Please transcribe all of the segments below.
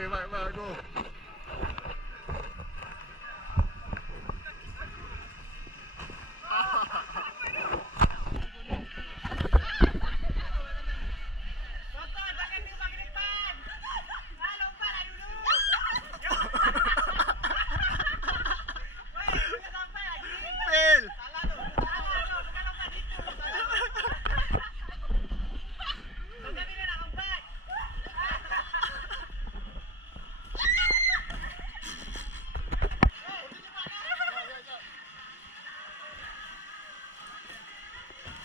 Okay, baik, go.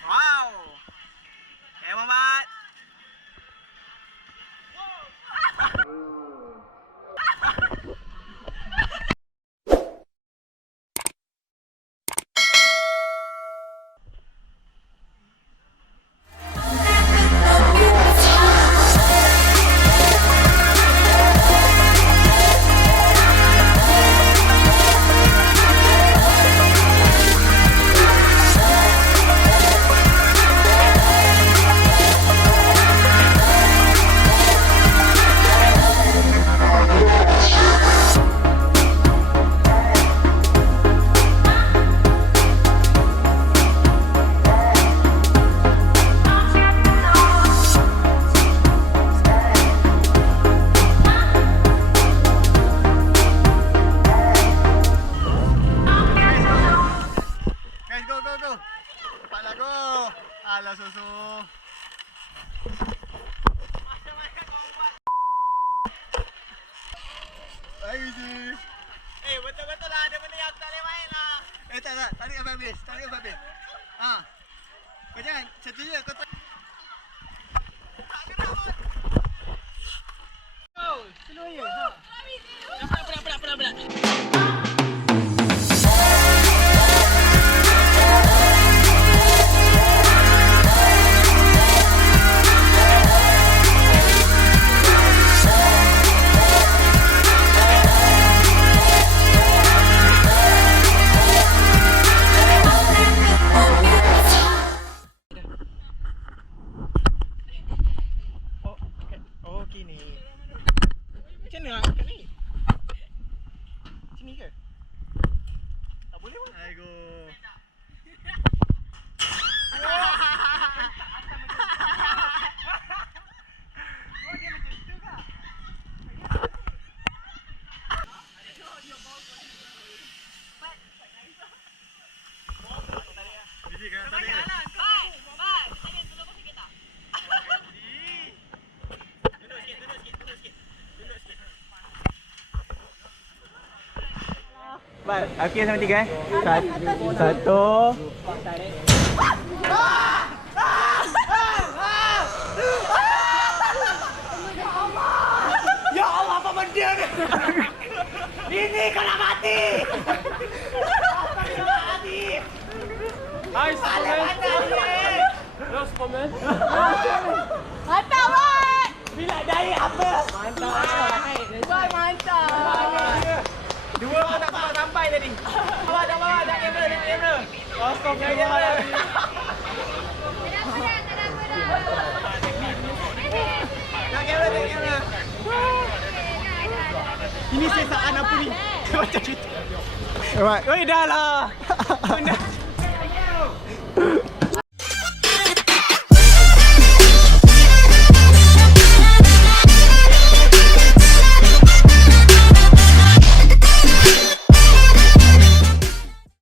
Wow. Okay, Muhammad. Go. Cepat lah, go. Alah, susu. Baik je. Betul-betul lah. Ada benda yang aku tak boleh main lah. Tak. Tarik sampai habis. Kau jangan. Satu je. Kau tak. Tak kena pun. Go. Slow je. Berat. Macam mana nak kat ni? Sini ke? Tak boleh pun. Aigo. Oh, dia macam tu kah? Biji kan tadi. Baik, okey sama 3 eh. 1. Ya Allah, apa benda ni? Ini kau nak mati. Hai, Superman. Hello, Superman. Mantap, Mat! Bila dari apa? Mantap. Mantap. Dua pun tak sempat sampai tadi. Bawa, dah kamera. Oh, stop kamera. Tak ada kamera. Ini sesaan apa ni? Macam gitu. Oi, dah lah.